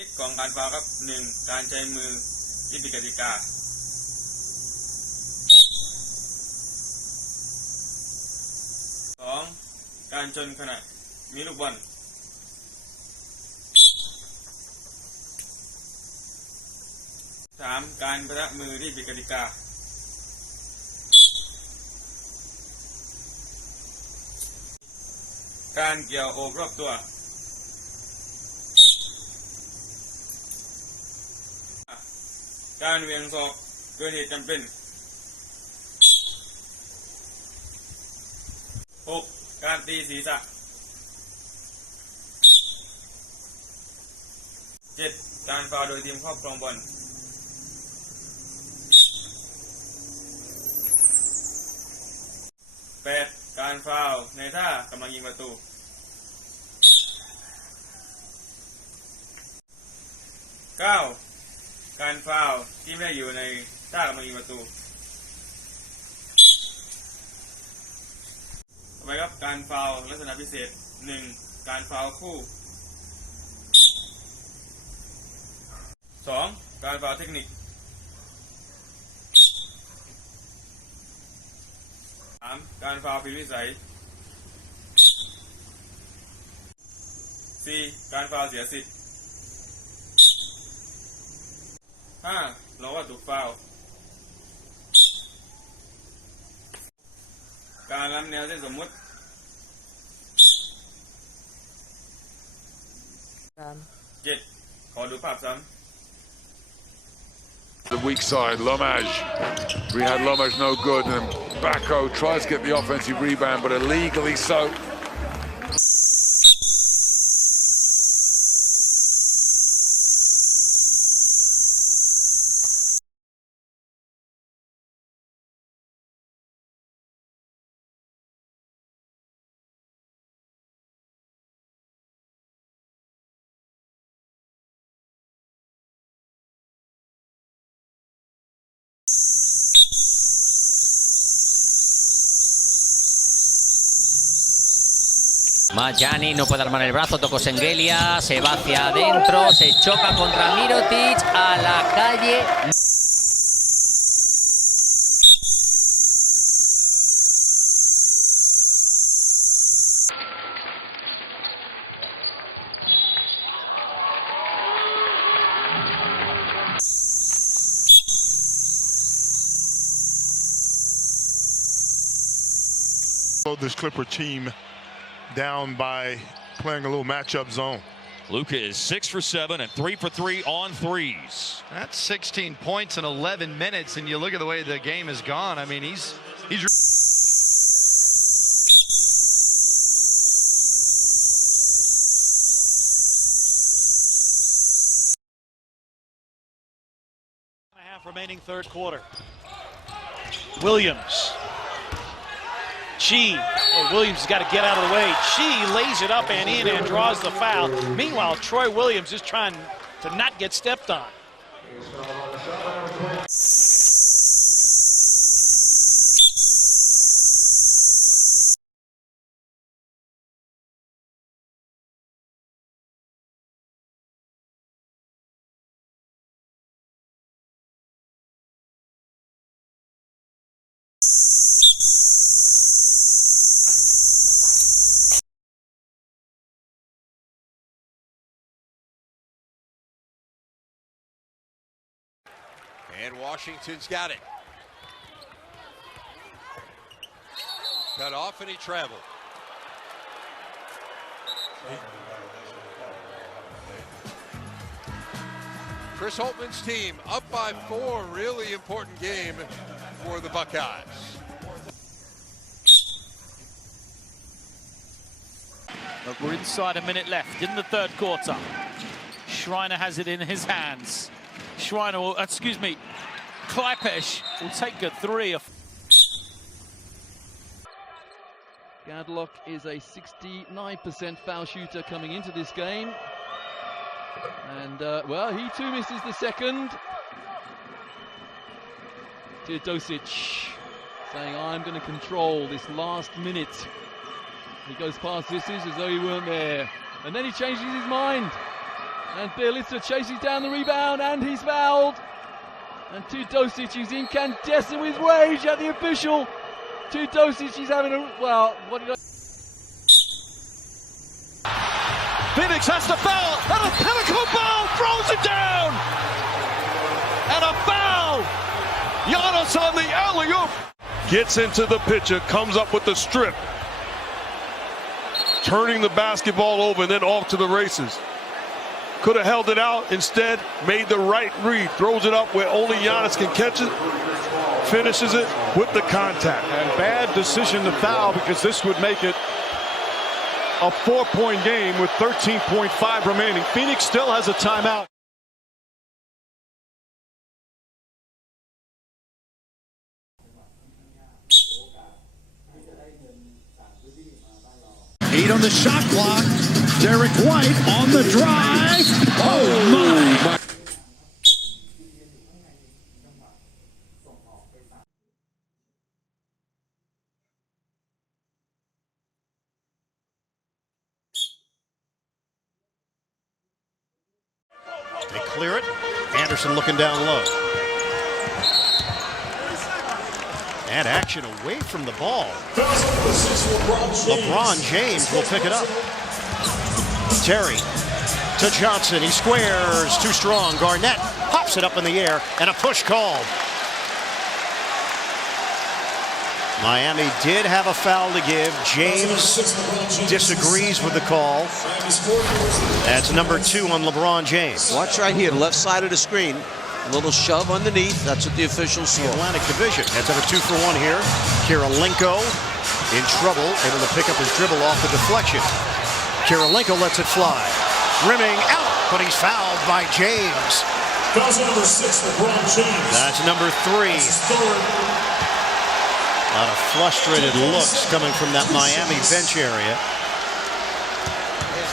ของการฟาวล์ครับ 1. การใช้มือที่ผิดกติกา 2. การชนขณะมีลูกบอล 3. การปะทะมือที่ผิดกติกา การเกี่ยวโอบรอบตัว การเหวี่ยงศอกเกินเหตุจำเป็น 6. การตีศีรษะ 7. การฟาวล์โดยทีมครอบครองบอล 8. การฟาวล์ในท่ากำลังยิงประตู 9. การฟาวล์ที่ไม่ได้อยู่ในท่ากำลังยิงประตูต่อไปครับการฟาวล์ลักษณะพิเศษ 1. การฟาวล์คู่ 2. การฟาวล์เทคนิค 3. การฟาวล์ผิดวิสัย 4. การฟาวล์เสียสิทธิ์ 5. เราว่าถูกฟาวล์ การล้ำแนวเส้นสมมุติ 7. ขอดูภาพซ้ำ The weak side, Lomage. We had Lomage no good, and Bacco tries to get the offensive rebound, but illegally so. Gianni no puede armar el brazo, tocó Sengelia, se va hacia adentro, se choca contra Mirotic, a la calle. This Clipper team down by playing a little matchup zone. Luka is 6 for 7 and 3 for 3 on threes. That's 16 points in 11 minutes, and you look at the way the game has gone. I mean, he's. Half remaining third quarter. Williams. Williams has got to get out of the way. Lays it up and in and draws the foul. Meanwhile, Troy Williams is trying to not get stepped on. And Washington's got it. Cut off and he traveled. Chris Holtman's team up by 4. Really important game for the Buckeyes. Look, we're inside a minute left in the third quarter. Schreiner has it in his hands. Schreiner will, Kleipesh will take a three. Gadlock is a 69% foul shooter coming into this game. And, well, he too misses the second. Teodosic saying, I'm going to control this last minute. He goes past this as though he weren't there. And then he changes his mind. And Bielitsa chases down the rebound, and he's fouled. And Teodosic is incandescent with rage at the official. Teodosic is having a, well, what did I... Phoenix has to foul, and a pinnacle ball throws it down. And a foul. Giannis on the alley-oop. Gets into the pitcher, comes up with the strip. Turning the basketball over and then off to the races. Could have held it out, instead made the right read, throws it up where only Giannis can catch it, finishes it with the contact. And bad decision to foul, because this would make it a 4-point game with 13.5 remaining. Phoenix still has a timeout. Eight on the shot clock. Derek White on the drive. Oh my. They clear it. Anderson looking down low. And action away from the ball. LeBron James will pick it up. Terry to Johnson. He squares. Too strong. Garnett pops it up in the air, and a push called. Miami did have a foul to give. James disagrees with the call. That's number 2 on LeBron James. Watch right here, left side of the screen. A little shove underneath. That's what the officials saw. Atlantic Division. That's a 2 for 1 here. Kirilenko in trouble, able to pick up his dribble off the deflection. Kirilenko lets it fly. Rimming out, but he's fouled by James. That's number 6, LeBron James. That's number 3. A lot of frustrated looks coming from that Miami bench area.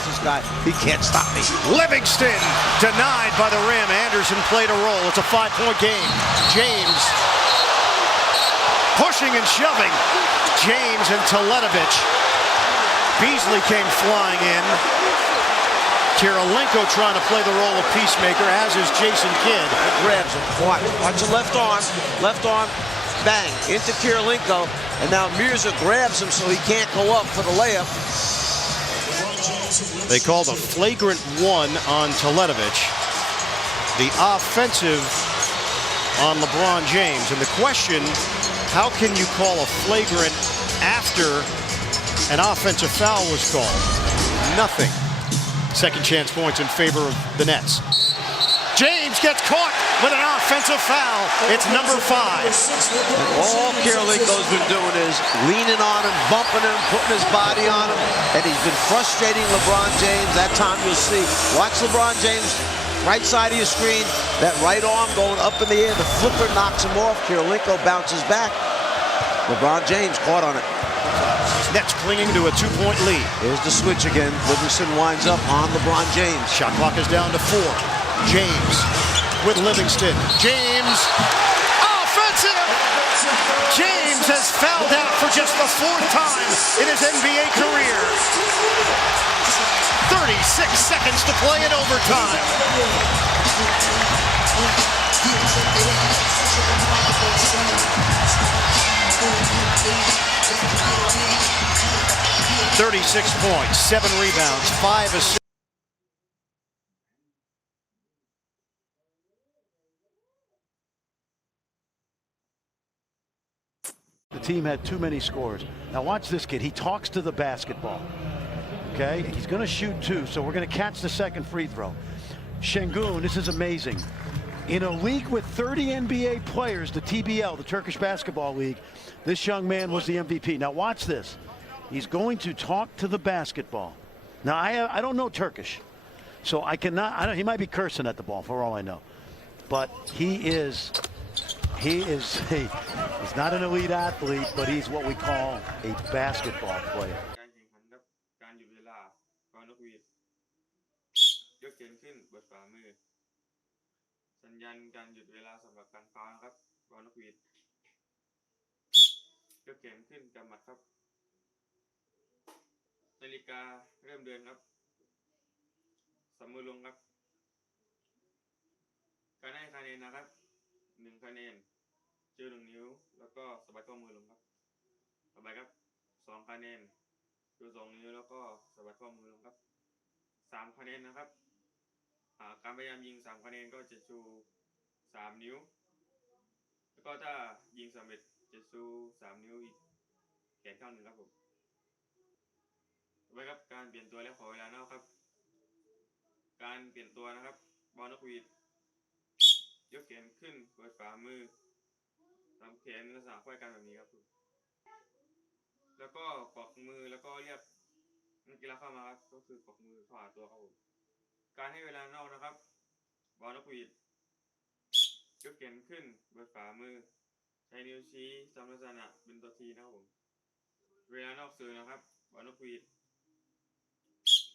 This guy, he can't stop me. Livingston denied by the rim. Anderson played a role. It's a 5-point game. James pushing and shoving. James and Teletovic. Beasley came flying in. Kirilenko trying to play the role of peacemaker, as is Jason Kidd. Grabs him. Watch the left arm, bang, into Kirilenko. And now Mirza grabs him so he can't go up for the layup. They called a flagrant 1 on Teletovic. The offensive on LeBron James. And the question, how can you call a flagrant after an offensive foul was called? Nothing. Second chance points in favor of the Nets. James gets caught with an offensive foul. It's number 5. And all Kirilenko's been doing is leaning on him, bumping him, putting his body on him, and he's been frustrating LeBron James. That time you'll see. Watch LeBron James, right side of your screen, that right arm going up in the air. The flipper knocks him off. Kirilenko bounces back. LeBron James caught on it. Nets clinging to a 2-point lead. Here's the switch again. Livingston winds up on LeBron James. Shot clock is down to 4. James with Livingston. James, offensive! James has fouled out for just the 4th time in his NBA career. 36 seconds to play in overtime. 36 points, 7 rebounds, 5 assists. The team had too many scores. Now watch this kid. He talks to the basketball. Okay, he's going to shoot 2, so we're going to catch the second free throw. Şengün, this is amazing. In a league with 30 NBA players, the TBL, the Turkish Basketball League, this young man was the MVP. Now watch this. He's going to talk to the basketball. Now I don't know Turkish, so I cannot. He might be cursing at the ball for all I know, but he's not an elite athlete, but he's what we call a basketball player. สัญญาณการหยุดเวลาสำหรับการฟาวล์นะครับบอลนกหวีดยกแขนขึ้นกำหมัดครับนาฬิกาเริ่มเดินครับสำมือลงครับ แนนนะครับ1คะแนนชู1นิ้วแล้วก็สะบัดข้อมือลงครับต่อไปครับ2คะแนนชู2นิ้วแล้วก็สะบัดข้อมือลงครับ3คะแนนนะครับการพยายามยิง3คะแนนก็จะชู3นิ้วแล้วก็ถ้ายิงสำเร็จจะชู3นิ้วอีกแขนข้างหนึ่งครับผมต่อไปครับการเปลี่ยนตัวและขอเวลานอกครับการเปลี่ยนตัวนะครับบอลนกหวีดยกแขนขึ้นเปิดฝ่ามือทำแขนลักษณะควายกันแบบนี้ครับแล้วก็กวักมือแล้วก็เรียกนักกีฬาเข้ามาครับก็คือกวักมือเข้าหาตัวครับผมการให้เวลานอกนะครับบอลนกหวีดยกแขนขึ้นเปิดฝ่ามือใช้นิ้วชี้ทำลักษณะเป็นตัวทีนะครับผมเวลานอกสื่อนะครับบอลนกหวีด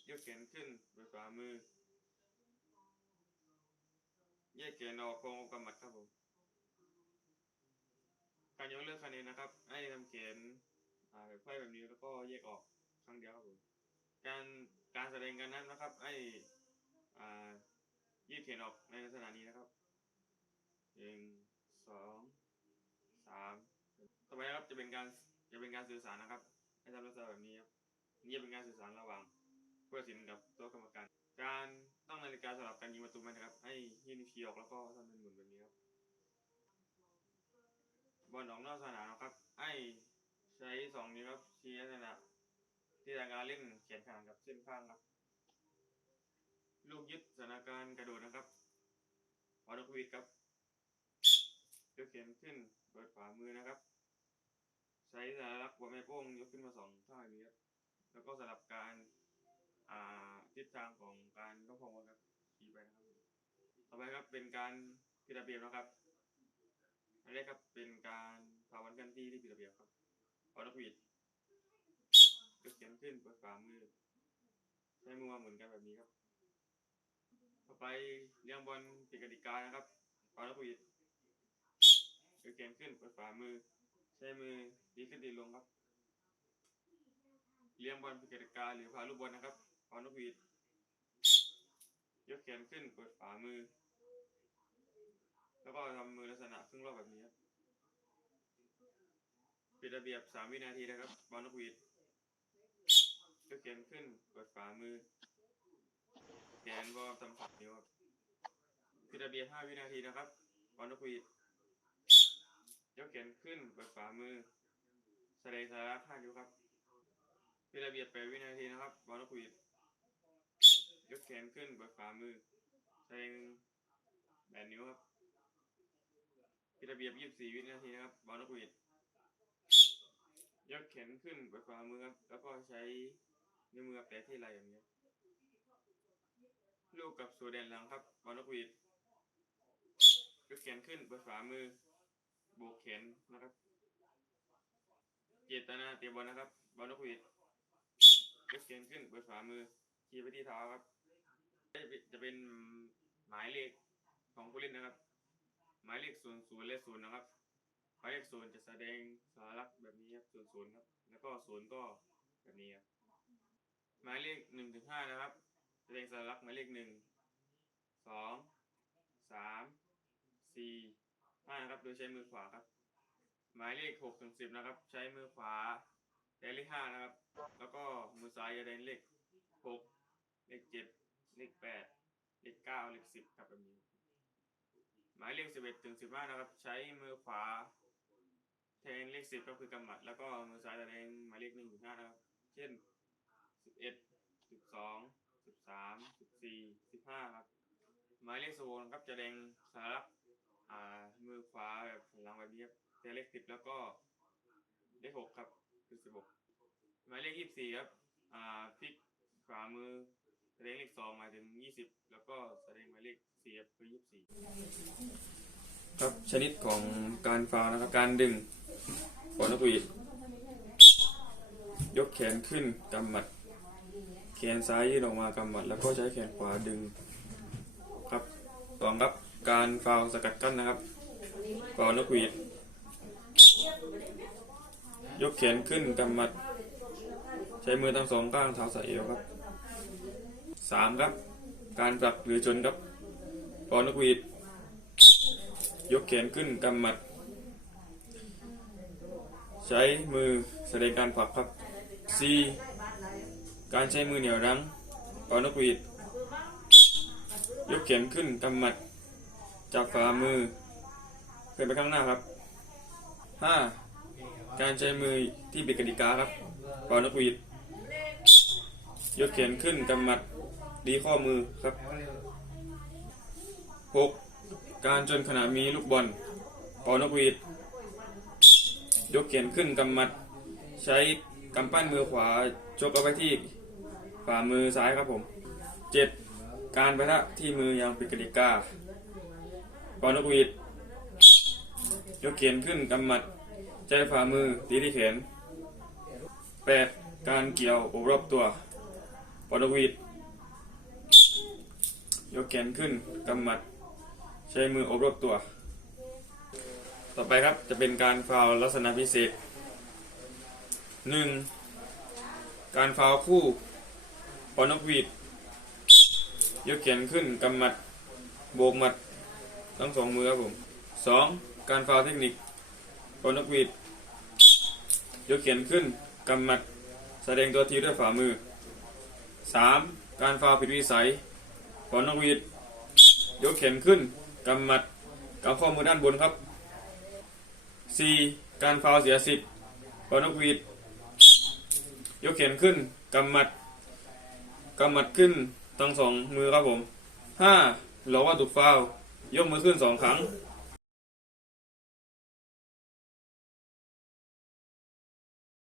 ยกแขนขึ้นเปิดฝ่ามือแยกแขนออกโค้งกำมัดครับผมการยกเลิกคะแนนนะครับให้ทำแขนแบบไขว้แบบนี้แล้วก็แยกออกครั้งเดียวครับผมการแสดงกันนั้นนะครับให้ยืดแขนออกในลักษณะนี้นะครับ1 2 3ต่อไปครับจะเป็นการสื่อสารนะครับให้ทำลักษณะแบบนี้ครับนี่เป็นการสื่อสารระหว่างผู้ตัดสินกับโต๊ะกรรมการการตั้งนาฬิกาสำหรับการยิงประตูมันนะครับให้ยื่นนิ้วชี้ออกแล้วก็ทำเป็นหมุนแบบนี้ครับบอลออกนอกสนามนะครับให้ใช้2นิ้วครับชี้ลักษณะที่ทางการเล่นแขนข้างกับเส้นข้างครับลูกยึดสถานการณ์กระโดดนะครับบอลนกหวีดครับยกแขนขึ้นเปิดฝ่ามือนะครับใช้สัญลักษณ์หัวแม่โป้งยกขึ้นมา2ข้างนี้ครับแล้วก็สลับการทิศทางของการเข้าพองครับชี้ไปนะครับต่อไปครับเป็นการผิดระเบียบนะครับอันแรกครับเป็นการฟาวล์กันที่ผิดระเบียบครับบอลนกหวีดยกแขนขึ้นเปิดฝ่ามือใช้มือมาหมุนกันแบบนี้ครับต่อไปเลี้ยงบอลผิดกติกานะครับบอลนกหวีดยกแขนขึ้นเปิดฝ่ามือใช้มือดีขึ้นดีลงครับเลี้ยงบอลผิดกติกาหรือพาลูกบอลนะครับบอลนกหวีดยกแขนขึ้นเปิดฝ่ามือแล้วก็ทำมือลักษณะครึ่งรอบแบบนี้ครับผิดระเบียบ3 วินาทีนะครับบอลนกหวีดยกแขนขึ้นเปิดฝ่ามือแขนวอร์มทำ3 นิ้วครับผิดระเบียบ5 วินาทีนะครับบอลนกหวีดยกแขนขึ้นเปิดฝ่ามือแสดงสัญลักษณ์5 นิ้วครับผิดระเบียบ8 วินาทีนะครับบอลนกหวีดยกแขนขึ้นเปิดฝ่ามือแสดง8 นิ้วครับผิดระเบียบ24 วินาทีนะครับบอลนกหวีดยกแขนขึ้นเปิดฝ่ามือครับแล้วก็ใช้นิ้วมือแตะที่ไหล่อย่างนี้ลูกกับสู่แดนหลังครับบอลนกหวีดยกแขนขึ้นเปิดฝ่ามือโบกแขนนะครับเจตนาเตะบอลนะครับบอลนกหวีดยกแขนขึ้นเปิดฝ่ามือชี้ไปที่เท้าครับจะเป็นหมายเลขของผู้เล่นนะครับหมายเลข00และ0นะครับหมายเลข0จะแสดงสัญลักษณ์แบบนี้ครับ00ครับแล้วก็0ก็แบบนี้ครับหมายเลข1 ถึง 5นะครับแสดงสัญลักษณ์หมายเลข1 2 3 4 5นะครับโดยใช้มือขวาครับหมายเลข6 ถึง 10นะครับใช้มือขวาแดนเลข5นะครับแล้วก็มือซ้ายจะแดนเลข6เลข7เลข8เลข9เลข10ครับแบบนี้หมายเลข11 ถึง 15นะครับใช้มือขวาแทนเลข10ก็คือกำหมัดแล้วก็มือซ้ายจะแทนหมายเลข1 ถึง 5นะครับเช่น11 12 13 14 15ครับหมายเลข16ครับจะแดงสัญลักษณ์มือขวาแบบหลังแบบนี้ครับแต่เลข10แล้วก็เลข6ครับคือ16หมายเลข24ครับพลิกขวามือแสดงเลข2หมายถึง20แล้วก็แสดงหมายเลข4ครับคือ24ครับชนิดของการฟาวล์นะครับการดึงบอลนกหวีดยกแขนขึ้นกำหมัดแขนซ้ายยืดออกมากำหมัดแล้วก็ใช้แขนขวาดึงครับ2ครับการฟาวล์สกัดกั้นนะครับบอลนกหวีดยกแขนขึ้นกำหมัดใช้มือทั้ง2ข้างเท้าสายเอวครับ3ครับการผลักหรือชนครับบอลนกหวีด ยกแขนขึ้นกำหมัดใช้มือแสดงการผลักครับ C การใช้มือเหนี่ยวรั้งเป่านกหวีดยกแขนขึ้นกำหมัดจับฝ่ามือเดินไปข้างหน้าครับ 5. การใช้มือที่ผิดกติกาครับเป่านกหวีดยกแขนขึ้นกำหมัดดีข้อมือครับ 6. การจนขณะมีลูกบอลเป่านกหวีดยกแขนขึ้นกำหมัดใช้กำปั้นมือขวาชกเอาไว้ที่ฝ่ามือซ้ายครับผม 7. การปะทะที่มืออย่างผิดกติกาเป่านกหวีดยกแขนขึ้นกำหมัดใช้ฝ่ามือตีที่แขน 8. การเกี่ยวโอบรอบตัวเป่านกหวีดยกแขนขึ้นกำหมัดใช้มือโอบรอบตัวต่อไปครับจะเป็นการฟาวล์ลักษณะพิเศษ 1. การฟาวล์คู่เป่านกหวีดยกแขนขึ้นกำหมัดโบกหมัดทั้งสองมือครับผม 2. การฟาวล์เทคนิคเป่านกหวีดยกแขนขึ้นกำหมัดแสดงตัวทีด้วยฝ่ามือ 3. การฟาวล์ผิดวิสัยเป่านกหวีดยกแขนขึ้นกำหมัดกำข้อมือด้านบนครับ 4. การฟาวล์เสียสิทธิ์เป่านกหวีดยกแขนขึ้นกำหมัดขึ้นทั้งสองมือครับผม 5. หลอกว่าถูกฟาวล์ยกมือขึ้น2 ครั้ง